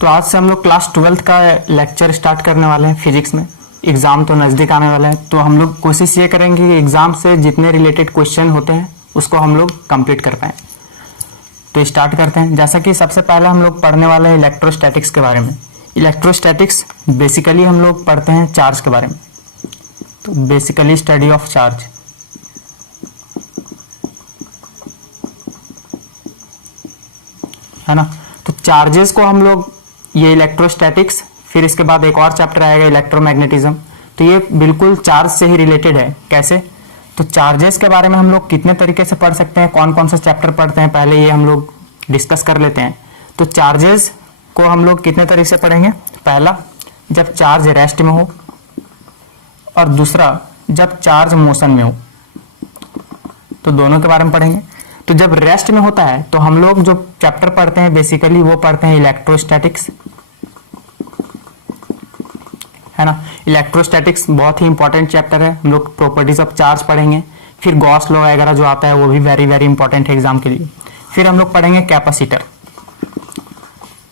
तो आज से हम लोग क्लास 12th का लेक्चर स्टार्ट करने वाले हैं फिजिक्स में। एग्ज़ाम तो नज़दीक आने वाला है, तो हम लोग कोशिश ये करेंगे कि एग्ज़ाम से जितने रिलेटेड क्वेश्चन होते हैं उसको हम लोग कंप्लीट कर पाएँ। तो स्टार्ट करते हैं। जैसा कि सबसे पहले हम लोग पढ़ने वाले हैं इलेक्ट्रोस्टैटिक्स के बारे में। इलेक्ट्रोस्टैटिक्स बेसिकली हम लोग पढ़ते हैं चार्ज के बारे में, तो बेसिकली स्टडी ऑफ चार्ज। है ना। तो चार्जेस को हम लोग ये इलेक्ट्रोस्टैटिक्स, फिर इसके बाद एक और चैप्टर आएगा इलेक्ट्रोमैग्नेटिज्म, तो ये बिल्कुल चार्ज से ही रिलेटेड है। कैसे? तो चार्जेस के बारे में हम लोग कितने तरीके से पढ़ सकते हैं, कौन कौन सा चैप्टर पढ़ते हैं, पहले ये हम लोग डिस्कस कर लेते हैं। तो चार्जेस को हम लोग कितने तरीके से पढ़ेंगे? पहला, जब चार्ज रेस्ट में हो, और दूसरा जब चार्ज मोशन में हो। तो दोनों के बारे में पढ़ेंगे। तो जब रेस्ट में होता है तो हम लोग जो चैप्टर पढ़ते हैं बेसिकली वो पढ़ते हैं इलेक्ट्रोस्टैटिक्स, है ना। इलेक्ट्रोस्टैटिक्स बहुत ही इंपॉर्टेंट चैप्टर है। हम लोग प्रॉपर्टीज ऑफ चार्ज पढ़ेंगे, फिर गॉस लॉ वगैरह जो आता है वो भी वेरी वेरी इंपॉर्टेंट है एग्जाम के लिए। फिर हम लोग पढ़ेंगे कैपेसिटर,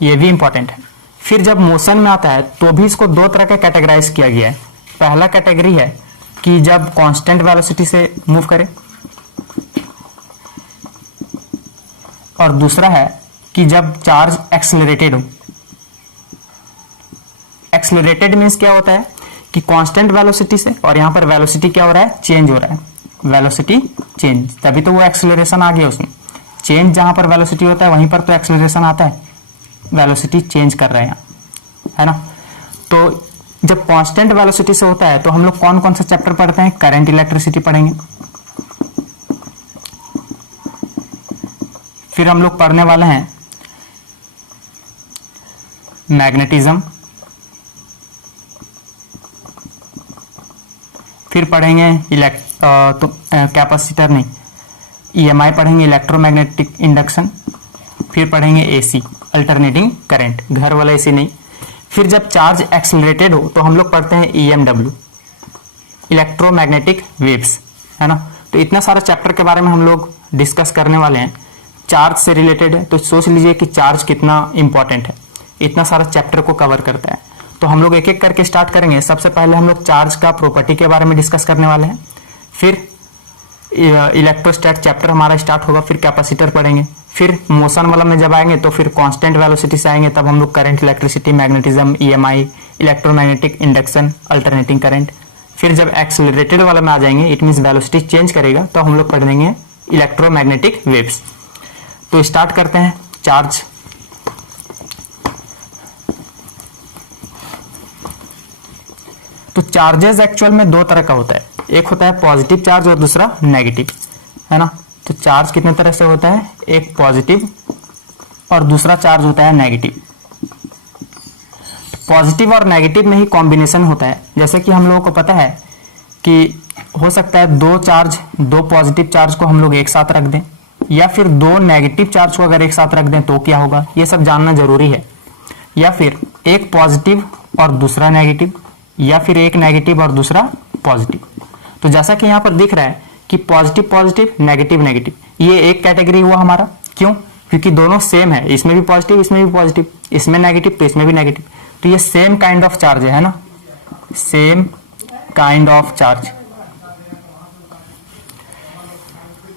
ये भी इंपॉर्टेंट है। फिर जब मोशन में आता है तो भी इसको दो तरह का कैटेगराइज किया गया है। पहला कैटेगरी है कि जब कांस्टेंट वेलोसिटी से मूव करे, और दूसरा है कि जब चार्ज एक्सेलरेटेड हो। एक्सेलरेटेड मीन्स क्या होता है कि कांस्टेंट वेलोसिटी से, और यहां पर वेलोसिटी क्या हो रहा है? चेंज हो रहा है, वेलोसिटी चेंज, तभी तो वो एक्सेलरेशन आ गया उसमें। चेंज जहां पर वेलोसिटी होता है वहीं पर तो एक्सेलरेशन आता है, वेलोसिटी चेंज कर रहे हैं, है ना। तो जब कांस्टेंट वेलोसिटी से होता है तो हम लोग कौन कौन सा चैप्टर पढ़ते हैं? करंट इलेक्ट्रिसिटी पढ़ेंगे। फिर हम लोग पढ़ने वाले हैं मैग्नेटिज्म। फिर पढ़ेंगे कैपेसिटर नहीं, ईएमआई पढ़ेंगे, इलेक्ट्रोमैग्नेटिक इंडक्शन। फिर पढ़ेंगे एसी, अल्टरनेटिंग करंट, घर वाला एसी नहीं। फिर जब चार्ज एक्सेलरेटेड हो तो हम लोग पढ़ते हैं ईएमडब्ल्यू, इलेक्ट्रोमैग्नेटिक वेव्स, है ना। तो इतना सारा चैप्टर के बारे में हम लोग डिस्कस करने वाले हैं, चार्ज से रिलेटेड है। तो सोच लीजिए कि चार्ज कितना इंपॉर्टेंट है, इतना सारा चैप्टर को कवर करता है। तो हम लोग एक एक करके स्टार्ट करेंगे। सबसे पहले हम लोग चार्ज का प्रॉपर्टी के बारे में डिस्कस करने वाले हैं। फिर इलेक्ट्रोस्टैट चैप्टर हमारा स्टार्ट होगा, फिर कैपेसिटर पढ़ेंगे। फिर मोशन वाला में जब आएंगे तो फिर कांस्टेंट वेलोसिटी से आएंगे, तब हम लोग current electricity, magnetism, EMI, electromagnetic induction, alternating current. फिर जब एक्सेलरेटेड वाला में आ जाएंगे, इट मींस वेलोसिटी चेंज करेगा, तो हम लोग पढ़ लेंगे इलेक्ट्रोमैग्नेटिक वेव्स। तो स्टार्ट करते हैं चार्ज। तो चार्जेस एक्चुअल में दो तरह का होता है, एक होता है पॉजिटिव चार्ज और दूसरा नेगेटिव, है ना। तो चार्ज कितने तरह से होता है? एक पॉजिटिव और दूसरा चार्ज होता है नेगेटिव। पॉजिटिव और नेगेटिव में ही कॉम्बिनेशन होता है। जैसे कि हम लोगों को पता है कि हो सकता है दो पॉजिटिव चार्ज को हम लोग एक साथ रख दें, या फिर दो नेगेटिव चार्ज को अगर एक साथ रख दें तो क्या होगा, ये सब जानना जरूरी है। या फिर एक पॉजिटिव और दूसरा नेगेटिव, या फिर एक नेगेटिव और दूसरा पॉजिटिव। तो जैसा कि यहाँ पर दिख रहा है कि पॉजिटिव पॉजिटिव, नेगेटिव नेगेटिव, ये एक कैटेगरी हुआ हमारा। क्यों? क्योंकि दोनों सेम है, इसमें भी पॉजिटिव इसमें भी पॉजिटिव, इसमें नेगेटिव तो इसमें भी नेगेटिव, तो ये सेम काइंड ऑफ चार्ज है ना, सेम काइंड ऑफ चार्ज।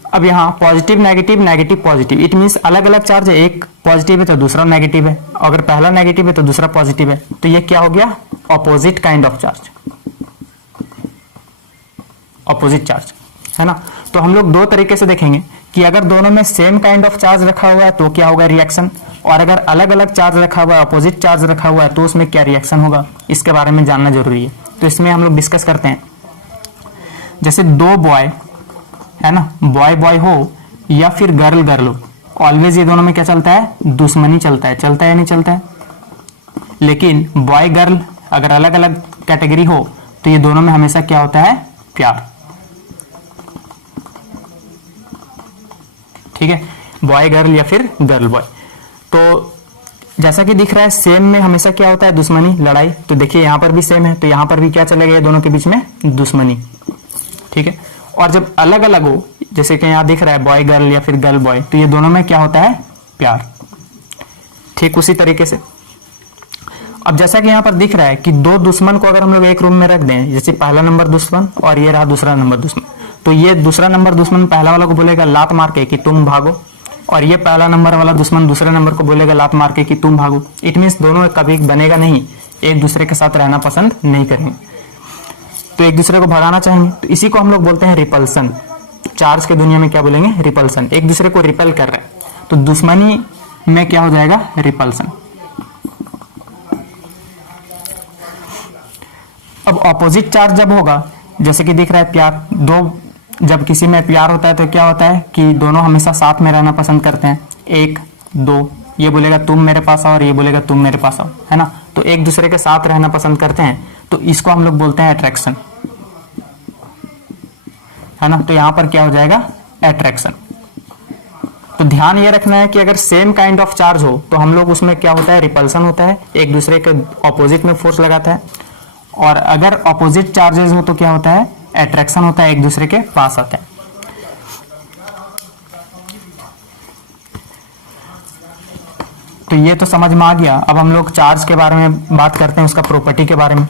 अब यहाँ positive negative, negative positive, it means अलग अलग चार्ज है, एक पॉजिटिव है तो दूसरा नेगेटिव है, अगर पहला नेगेटिव है तो दूसरा पॉजिटिव है, तो ये क्या हो गया? Opposite kind of charge, opposite charge, है ना। तो हम लोग दो तरीके से देखेंगे कि अगर दोनों में सेम काइंड ऑफ चार्ज रखा हुआ है तो क्या होगा रिएक्शन, और अगर अलग अलग चार्ज रखा हुआ है, ऑपोजिट चार्ज रखा हुआ है, तो उसमें क्या रिएक्शन होगा, इसके बारे में जानना जरूरी है। तो इसमें हम लोग डिस्कस करते हैं। जैसे दो बॉय, है ना, बॉय बॉय हो या फिर गर्ल गर्ल हो, ऑलवेज ये दोनों में क्या चलता है? दुश्मनी चलता है, चलता है या नहीं चलता है। लेकिन बॉय गर्ल अगर अलग अलग कैटेगरी हो तो ये दोनों में हमेशा क्या होता है? प्यार, ठीक है, बॉय गर्ल या फिर गर्ल बॉय। तो जैसा कि दिख रहा है सेम में हमेशा क्या होता है? दुश्मनी, लड़ाई। तो देखिए यहाँ पर भी सेम है, तो यहाँ पर भी क्या चलेगा? दोनों के बीच में दुश्मनी, ठीक है। और जब अलग अलग हो, जैसे कि यहाँ दिख रहा है बॉय गर्ल या फिर गर्ल बॉय, तो ये दोनों में क्या होता है? प्यार। ठीक उसी तरीके से अब जैसा कि यहाँ पर दिख रहा है कि दो दुश्मन को अगर हम लोग एक रूम में रख दें, जैसे पहला नंबर दुश्मन और ये रहा दूसरा नंबर दुश्मन, तो ये दूसरा नंबर दुश्मन पहला वाला को बोलेगा लात मार के कि तुम भागो, और ये पहला नंबर वाला दुश्मन दूसरे नंबर को बोलेगा लात मार के कि तुम भागो। इट मीन्स दोनों कभी बनेगा नहीं, एक दूसरे के साथ रहना पसंद नहीं करेंगे, तो एक दूसरे को भगाना चाहेंगे। तो इसी को हम लोग बोलते हैं रिपल्सन। चार्ज के दुनिया में क्या बोलेंगे? रिपल्सन। एक दूसरे को रिपेल कर रहा है, तो दुश्मनी में क्या हो जाएगा? रिपल्सन। अब ऑपोजिट चार्ज जब होगा, जैसे कि दिख रहा है प्यार, दो जब किसी में प्यार होता है तो क्या होता है कि दोनों हमेशा साथ में रहना पसंद करते हैं। एक दो, ये बोलेगा तुम मेरे पास आओ और ये बोलेगा तुम मेरे पास आओ, है ना, तो एक दूसरे के साथ रहना पसंद करते हैं, तो इसको हम लोग बोलते हैं अट्रैक्शन, है ना। तो यहां पर क्या हो जाएगा? अट्रैक्शन। तो ध्यान ये रखना है कि अगर सेम काइंड ऑफ चार्ज हो तो हम लोग उसमें क्या होता है? रिपल्सन होता है, एक दूसरे के ऑपोजिट में फोर्स लगाता है, और अगर ऑपोजिट चार्जेस हो तो क्या होता है? अट्रैक्शन होता है, एक दूसरे के पास आता है। तो ये तो समझ में आ गया। अब हम लोग चार्ज के बारे में बात करते हैं, उसका प्रॉपर्टी के बारे में।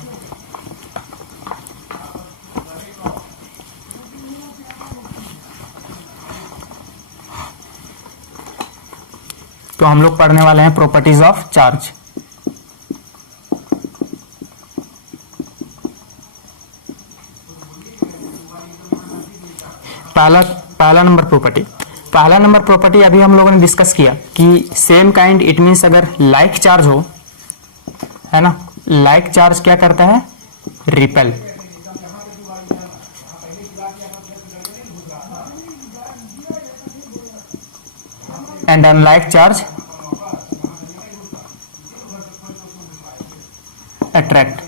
तो हम लोग पढ़ने वाले हैं प्रॉपर्टीज ऑफ चार्ज। पहला नंबर प्रॉपर्टी, पहला नंबर प्रॉपर्टी अभी हम लोगों ने डिस्कस किया कि सेम काइंड, इट मीन्स अगर लाइक चार्ज हो, है ना, लाइक चार्ज क्या करता है? Repel. And unlike charge attract.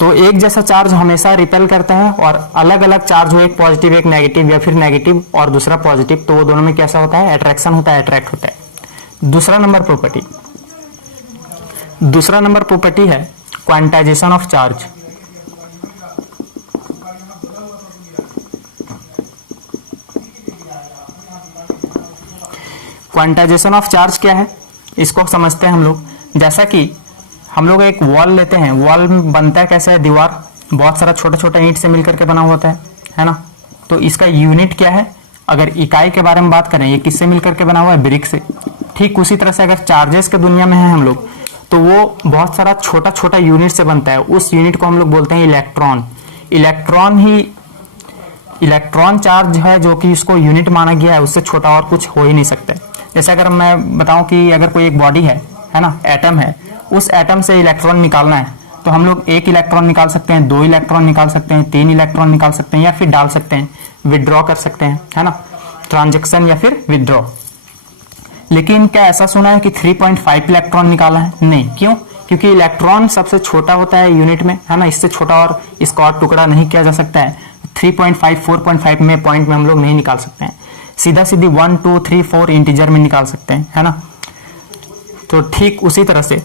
तो एक जैसा चार्ज हमेशा रिपेल करता है, और अलग अलग चार्ज हो, एक पॉजिटिव एक नेगेटिव, या फिर नेगेटिव और दूसरा पॉजिटिव, तो वो दोनों में कैसा होता है? अट्रैक्शन होता है, अट्रैक्ट होता है। दूसरा नंबर प्रॉपर्टी, दूसरा नंबर प्रॉपर्टी है quantization of charge. Quantization of charge क्या है, इसको समझते हैं हम लोग। जैसा कि हम लोग एक वॉल लेते हैं, वॉल बनता है कैसे? दीवार बहुत सारा छोटा छोटा ईंट से मिलकर के बना होता है ना। तो इसका यूनिट क्या है? अगर इकाई के बारे में बात करें, ये किससे मिलकर के बना हुआ है? ब्रिक से। ठीक उसी तरह से अगर चार्जेस के दुनिया में है हम लोग, तो वो बहुत सारा छोटा छोटा यूनिट से बनता है। उस यूनिट को हम लोग बोलते हैं इलेक्ट्रॉन। इलेक्ट्रॉन ही इलेक्ट्रॉन चार्ज है जो कि इसको यूनिट माना गया है, उससे छोटा और कुछ हो ही नहीं सकता। जैसे अगर मैं बताऊं कि अगर कोई एक बॉडी है ना, एटम है, उस एटम से इलेक्ट्रॉन निकालना है, तो हम लोग एक इलेक्ट्रॉन निकाल सकते हैं, दो इलेक्ट्रॉन निकाल सकते हैं, तीन इलेक्ट्रॉन निकाल सकते हैं, या फिर डाल सकते हैं, विदड्रॉ कर सकते हैं, है ना, ट्रांजैक्शन या फिर विदड्रॉ। लेकिन क्या ऐसा सुना है कि 3.5 इलेक्ट्रॉन निकाला है? नहीं। क्यों? क्योंकि इलेक्ट्रॉन सबसे छोटा होता है यूनिट में, है ना, इससे छोटा और इसका और टुकड़ा नहीं किया जा सकता है। 3.5 4.5 में पॉइंट में हम लोग नहीं निकाल सकते हैं, सीधा सीधी 1 2 3 4 इंटीजर में निकाल सकते हैं, है ना। तो ठीक उसी तरह से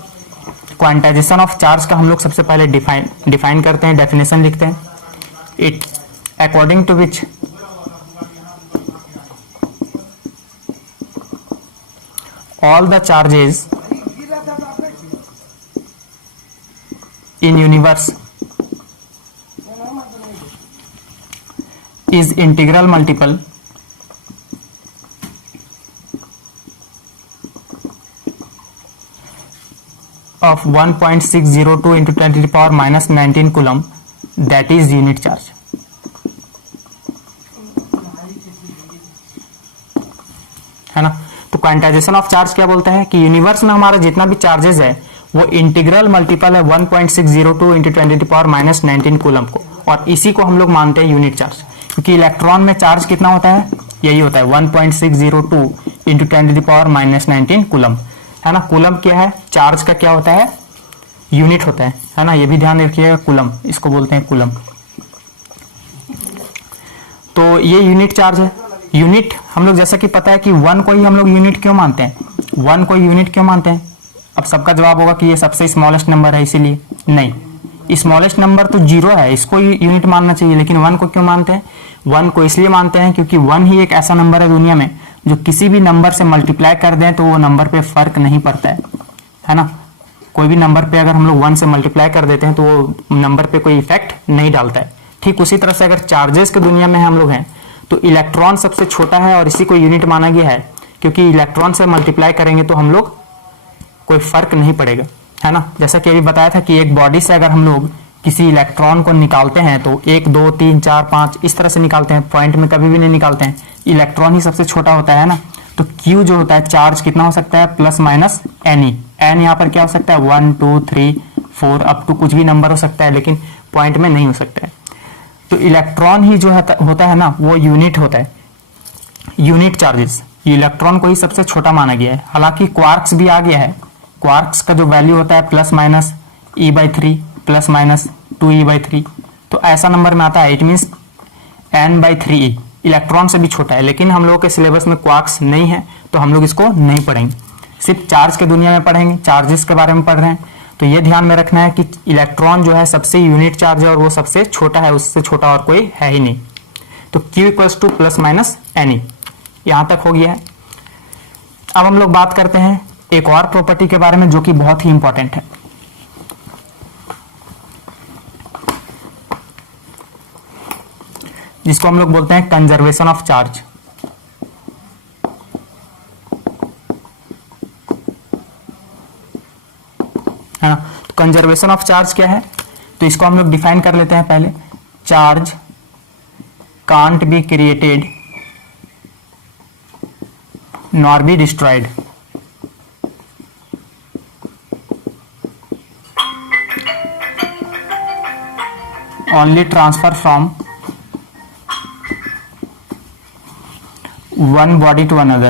क्वांटाइजेशन ऑफ चार्ज का हम लोग सबसे पहले डिफाइन करते हैं, डेफिनेशन लिखते हैं। It according to which all the charges in universe is integral multiple of 1.602 into 10 to the power minus 19 coulomb, that is unit charge, है ना। तो क्वांटाइजेशन ऑफ चार्ज क्या बोलता है कि यूनिवर्स में हमारा जितना भी चार्जेस है वो इंटीग्रल मल्टीपल है 1.602 into 10 to the power minus 19 coulomb को, और इसी को हम लोग मानते हैं यूनिट चार्ज। क्योंकि इलेक्ट्रॉन में चार्ज कितना होता है? यही होता है 1.602 into 10 to the power minus 19 coulomb, है ना। कूलम क्या है? चार्ज का क्या होता है? यूनिट होता है ना। ये भी ध्यान रखिएगा, कूलम, इसको बोलते हैं कूलम। तो ये यूनिट चार्ज है। यूनिट हम लोग जैसा कि पता है कि 1 को ही हम लोग यूनिट क्यों मानते हैं? 1 को यूनिट क्यों मानते हैं? अब सबका जवाब होगा कि ये सबसे स्मॉलेस्ट नंबर है इसीलिए। नहीं, स्मॉलेस्ट नंबर तो 0 है, इसको यूनिट मानना चाहिए, लेकिन 1 को क्यों मानते हैं? 1 को इसलिए मानते हैं क्योंकि 1 ही एक ऐसा नंबर है दुनिया में जो किसी भी नंबर से मल्टीप्लाई कर दें तो वो नंबर पे फर्क नहीं पड़ता है ना। कोई भी नंबर पे अगर हम लोग 1 से मल्टीप्लाई कर देते हैं तो वो नंबर पे कोई इफेक्ट नहीं डालता है। ठीक उसी तरह से अगर चार्जेस के दुनिया में हम लोग हैं तो इलेक्ट्रॉन सबसे छोटा है और इसी को यूनिट माना गया है, क्योंकि इलेक्ट्रॉन से मल्टीप्लाई करेंगे तो हम लोग कोई फर्क नहीं पड़ेगा, है ना। जैसा कि अभी बताया था कि एक बॉडी से अगर हम लोग किसी इलेक्ट्रॉन को निकालते हैं तो 1 2 3 4 5 इस तरह से निकालते हैं, पॉइंट में कभी भी नहीं निकालते हैं। इलेक्ट्रॉन ही सबसे छोटा होता है ना, तो Q जो होता है चार्ज कितना हो सकता है, प्लस माइनस एन। एन यहाँ पर क्या हो सकता है, 1 2 3 4 अप टू कुछ भी नंबर हो सकता है, लेकिन पॉइंट में नहीं हो सकता है। तो इलेक्ट्रॉन ही जो होता है ना वो यूनिट होता है, यूनिट चार्जेस। इलेक्ट्रॉन को ही सबसे छोटा माना गया है। हालांकि क्वार्क्स भी आ गया है, क्वार्क्स का जो वैल्यू होता है plus minus E/3 plus minus 2E/3, तो ऐसा नंबर में आता है। इट मीन्स N/3E इलेक्ट्रॉन से भी छोटा है, लेकिन हम लोगों के सिलेबस में क्वार्क्स नहीं है तो हम लोग इसको नहीं पढ़ेंगे, सिर्फ चार्ज के दुनिया में पढ़ेंगे, चार्जेस के बारे में पढ़ रहे हैं। तो ये ध्यान में रखना है कि इलेक्ट्रॉन जो है सबसे यूनिट चार्ज है और वो सबसे छोटा है, उससे छोटा और कोई है ही नहीं। तो Q = प्लस माइनस एन, यहां तक हो गया है। अब हम लोग बात करते हैं एक और प्रॉपर्टी के बारे में जो कि बहुत ही इंपॉर्टेंट है, जिसको हम लोग बोलते हैं कंजर्वेशन ऑफ चार्ज। है ना। तो कंजर्वेशन ऑफ चार्ज क्या है, तो इसको हम लोग डिफाइन कर लेते हैं पहले। Charge can't be created nor be destroyed. Only transfer from one body to another।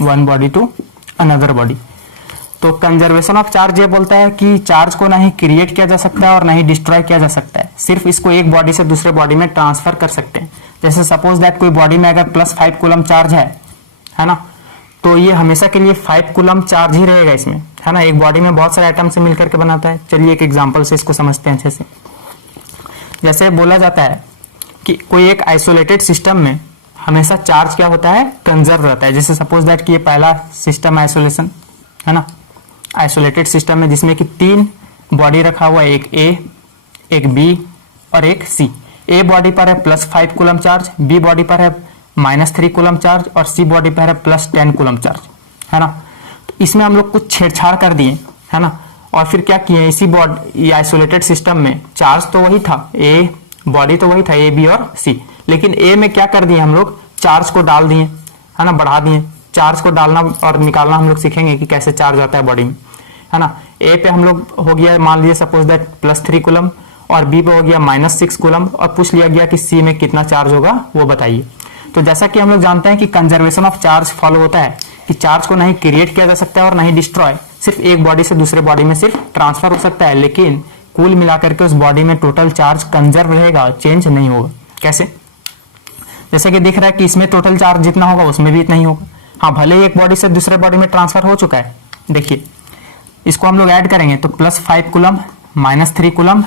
one body to another body। तो कंजर्वेशन ऑफ चार्ज ये बोलता है कि चार्ज को ना ही क्रिएट किया जा सकता है और ना ही डिस्ट्रॉय किया जा सकता है, सिर्फ इसको एक बॉडी से दूसरे बॉडी में ट्रांसफर कर सकते हैं। जैसे सपोज दैट कोई बॉडी में अगर +5 कूलम चार्ज है ना, तो ये हमेशा के लिए 5 कूलम चार्ज ही रहेगा इसमें, है ना। एक बॉडी में बहुत सारे आइटम से मिलकर के बनाता है। चलिए एक एग्जाम्पल से इसको समझते हैं अच्छे से। जैसे बोला जाता है कि कोई एक आइसोलेटेड सिस्टम में हमेशा चार्ज क्या होता है, कंजर्व रहता है। जैसे सपोज दैट कि ये पहला सिस्टम आइसोलेशन है ना, आइसोलेटेड सिस्टम में जिसमें कि 3 बॉडी रखा हुआ है, एक ए, एक बी और एक सी। ए बॉडी पर है +5 कूलम चार्ज, बी बॉडी पर है -3 कूलम चार्ज और सी बॉडी पर है +10 कूलम चार्ज, है ना। तो इसमें हम लोग कुछ छेड़छाड़ कर दिए, है ना, और फिर क्या किए, इसी बॉडी आइसोलेटेड सिस्टम में चार्ज तो वही था, ए बॉडी तो वही था, ए बी और सी, लेकिन ए में क्या कर दिए हम लोग, चार्ज को डाल दिए, है ना, बढ़ा दिए। चार्ज को डालना और निकालना हम लोग सीखेंगे कि कैसे चार्ज आता है बॉडी में, है ना। ए पे हम लोग हो गया मान लीजिए सपोज दैट +3 कूलम और बी पे हो गया -6 कूलम और पूछ लिया गया कि सी में कितना चार्ज होगा वो बताइए। तो जैसा कि हम लोग जानते हैं कि कंजर्वेशन ऑफ चार्ज फॉलो होता है कि चार्ज को नहीं क्रिएट किया जा सकता है और नहीं डिस्ट्रॉय, सिर्फ एक बॉडी से दूसरे बॉडी में सिर्फ ट्रांसफर हो सकता है, लेकिन कुल मिलाकर के उस बॉडी में टोटल चार्ज कंजर्व रहेगा, चेंज नहीं होगा। कैसे, जैसे कि दिख रहा है कि इसमें टोटल चार्ज जितना होगा उसमें भी इतना ही होगा। हाँ, भले ही एक बॉडी से दूसरे बॉडी में ट्रांसफर हो चुका है, देखिए इसको हम लोग ऐड करेंगे तो +5 कूलम -3 कूलम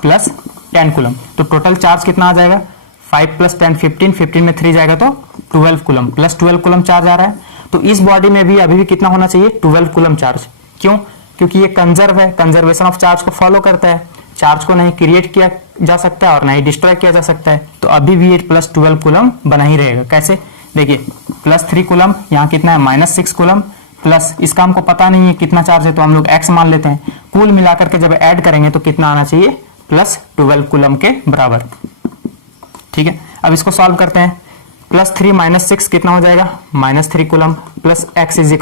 +10 कूलम, तो टोटल चार्ज कितना आ जाएगा, 5 + 10 15, 15 में 3 जाएगा तो 12 कूलम, +12 कूलम चार्ज आ रहा है। तो इस बॉडी में भी अभी भी कितना होना चाहिए, 12 कूलम चार्ज। क्यों, क्योंकि ये कंजर्व है, कंजर्वेशन ऑफ चार्ज को फॉलो करता है। चार्ज को नहीं क्रिएट किया जा सकता है और नहीं डिस्ट्रॉय किया जा सकता है, तो अभी भी ये +12 कूलम बना ही रहेगा। कैसे, देखिए +3 कूलम, यहाँ कितना है -6 कूलम, प्लस इसका हमको पता नहीं है कितना चार्ज है तो हम लोग x मान लेते हैं। कुल मिलाकर के जब ऐड करेंगे तो कितना आना चाहिए, +12 कूलम के बराबर। ठीक है, अब इसको सॉल्व करते हैं। +3 - 6 कितना हो जाएगा, -3 कूलम प्लस x =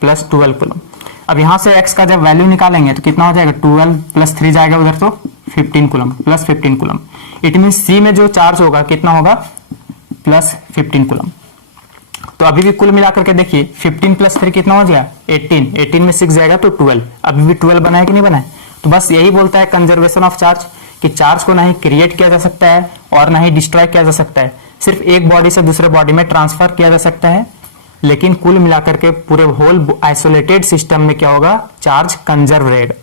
+12 कूलम। अब यहां से x का जब वैल्यू निकालेंगे तो कितना हो जाएगा, 12 + 3 जाएगा उधर तो 15 coulomb, +15 coulomb. It mean C में जो चार्ज होगा कितना होगा, +15 कूलम। तो अभी भी कुल मिलाकर के देखिए 15 + 3 कितना हो गया, 18, 18 में 6 जाएगा तो 12, अभी भी 12 बना है कि नहीं बना है। तो बस यही बोलता है कंजर्वेशन ऑफ चार्ज कि चार्ज को ना ही क्रिएट किया जा सकता है और ना ही डिस्ट्रॉय किया जा सकता है, सिर्फ एक बॉडी से दूसरे बॉडी में ट्रांसफर किया जा सकता है, लेकिन कुल मिलाकर के पूरे होल आइसोलेटेड सिस्टम में क्या होगा, चार्ज कंजर्व रहेगा।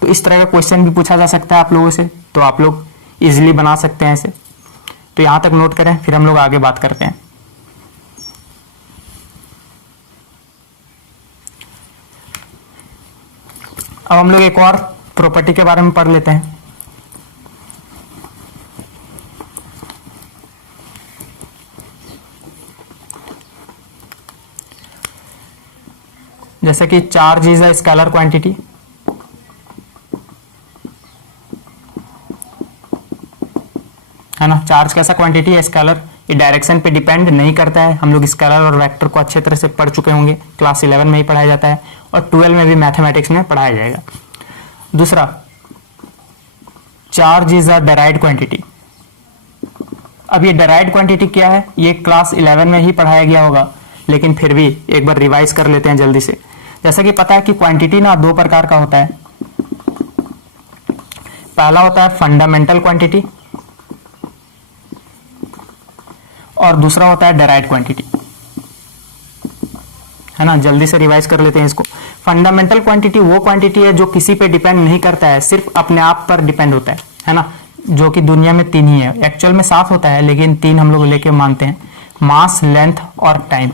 तो इस तरह का क्वेश्चन भी पूछा जा सकता है आप लोगों से, तो आप लोग इजिली बना सकते हैं इसे। तो यहां तक नोट करें, फिर हम लोग आगे बात करते हैं। अब हम लोग एक और प्रॉपर्टी के बारे में पढ़ लेते हैं। जैसे कि charge is a scalar quantity, है ना। चार्ज कैसा क्वांटिटी है? स्केलर। ये डायरेक्शन पे डिपेंड नहीं करता है। हम लोग स्केलर और वेक्टर को अच्छे तरह से पढ़ चुके होंगे, क्लास 11 में ही पढ़ाया जाता है और 12 में भी मैथमेटिक्स में पढ़ाया जाएगा। दूसरा, charge is a derived quantity. अब ये डेराइव्ड क्वांटिटी क्या है? ये क्लास 11 में ही पढ़ाया गया होगा, लेकिन फिर भी एक बार रिवाइज कर लेते हैं जल्दी से। जैसा कि पता है कि क्वांटिटी ना दो प्रकार का होता है। पहला होता है फंडामेंटल क्वांटिटी और दूसरा होता है डेराइव्ड क्वांटिटी, है ना। जल्दी से रिवाइज कर लेते हैं इसको। फंडामेंटल क्वांटिटी वो क्वांटिटी है जो किसी पे डिपेंड नहीं करता है, सिर्फ अपने आप पर डिपेंड होता है ना। जो कि दुनिया में 3 ही है, एक्चुअल में 7 होता है लेकिन 3 हम लोग लेके मानते हैं, मास, लेंथ और टाइम।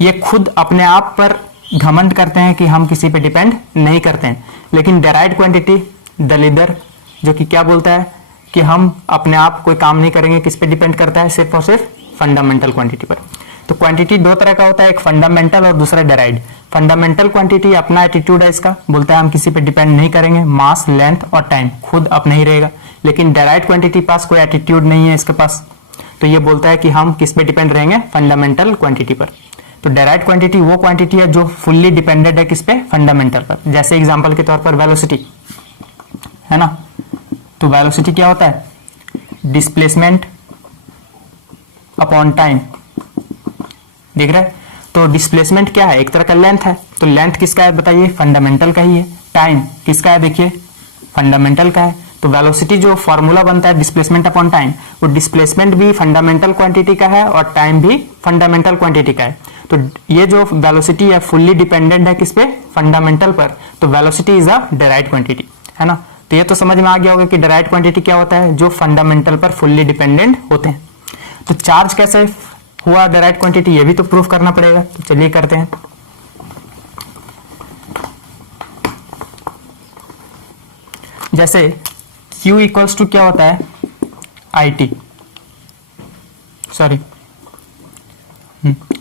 ये खुद अपने आप पर घमंड करते हैं कि हम किसी पे डिपेंड नहीं करते हैं। लेकिन डेराइव्ड क्वांटिटी, दलिदर, जो कि क्या बोलता है कि हम अपने आप कोई काम नहीं करेंगे, किस पे डिपेंड करता है? सिर्फ और सिर्फ फंडामेंटल क्वांटिटी पर। तो क्वांटिटी दो तरह का होता है, एक फंडामेंटल और दूसरा डेराइव्ड। फंडामेंटल क्वांटिटी अपना एटीट्यूड है इसका, बोलता है हम किसी पे डिपेंड नहीं करेंगे, मास, लेंथ और टाइम खुद अपना ही रहेगा। लेकिन डेराइव्ड क्वांटिटी पास कोई एटीट्यूड नहीं है इसके पास, तो ये बोलता है कि हम किस पे डिपेंड रहेंगे? फंडामेंटल क्वांटिटी पर। तो डेराइव्ड क्वांटिटी वो क्वांटिटी है जो फुल्ली डिपेंडेड है किस पे? फंडामेंटल पर। जैसे एग्जांपल के तौर पर वेलोसिटी, है ना। तो वेलोसिटी क्या होता है? डिस्प्लेसमेंट अपॉन टाइम, देख रहे हैं। तो डिस्प्लेसमेंट क्या है? एक तरह का लेंथ है। तो लेंथ किसका है बताइए? फंडामेंटल का ही है। टाइम किसका है? देखिए, फंडामेंटल का है। तो वेलोसिटी जो फॉर्मूला बनता है डिस्प्लेसमेंट अपॉन टाइम, वो डिस्प्लेसमेंट भी फंडामेंटल क्वांटिटी का है और टाइम भी फंडामेंटल क्वांटिटी का है। तो ये जो वेलोसिटी है फुल्ली डिपेंडेंट है किस पे? फंडामेंटल पर। तो velocity is a derived quantity, है ना। तो ये तो समझ में आ गया होगा कि डेराइव्ड क्वांटिटी क्या होता है? जो फंडामेंटल पर फुल्ली डिपेंडेंट होते हैं। तो चार्ज कैसे हुआ डेराइव्ड क्वांटिटी? ये भी तो प्रूफ करना पड़ेगा। तो चलिए करते हैं। जैसे Q इक्वल्स टू क्या होता है? IT, sorry,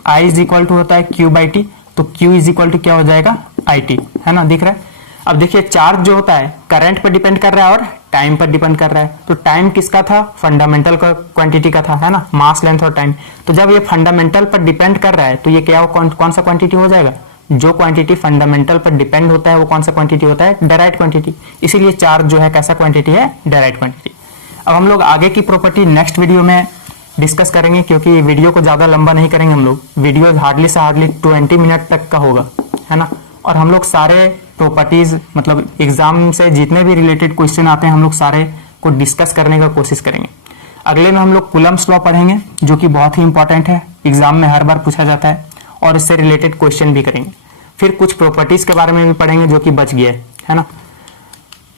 I is equal to होता है Q/T। तो Q इज इक्वल टू क्या हो जाएगा? IT, है ना, दिख रहा है। अब देखिए, चार्ज जो होता है करंट पर डिपेंड कर रहा है और टाइम पर डिपेंड कर रहा है। तो टाइम किसका था? फंडामेंटल क्वांटिटी का था, है ना, मास, लेंथ और टाइम। तो जब ये फंडामेंटल पर डिपेंड कर रहा है तो ये क्या कौन सा क्वांटिटी हो जाएगा? जो क्वांटिटी फंडामेंटल पर डिपेंड होता है वो कौन सा क्वांटिटी होता है? Derived quantity. इसीलिए चार्ज जो है कैसा क्वांटिटी है? Derived quantity. अब हम लोग आगे की प्रॉपर्टी नेक्स्ट वीडियो में डिस्कस करेंगे, क्योंकि वीडियो को ज्यादा लंबा नहीं करेंगे हम लोग। वीडियो हार्डली से हार्डली 20 मिनट तक का होगा, है ना। और हम लोग सारे प्रॉपर्टीज, मतलब एग्जाम से जितने भी रिलेटेड क्वेश्चन आते हैं हम लोग सारे को डिस्कस करने का कोशिश करेंगे। अगले में हम लोग कूलम्ब्स लॉ पढ़ेंगे, जो कि बहुत ही इंपॉर्टेंट है, एग्जाम में हर बार पूछा जाता है, और इससे रिलेटेड क्वेश्चन भी करेंगे। फिर कुछ प्रॉपर्टीज के बारे में भी पढ़ेंगे जो कि बच गया है ना।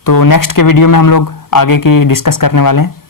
तो नेक्स्ट के वीडियो में हम लोग आगे की डिस्कस करने वाले हैं।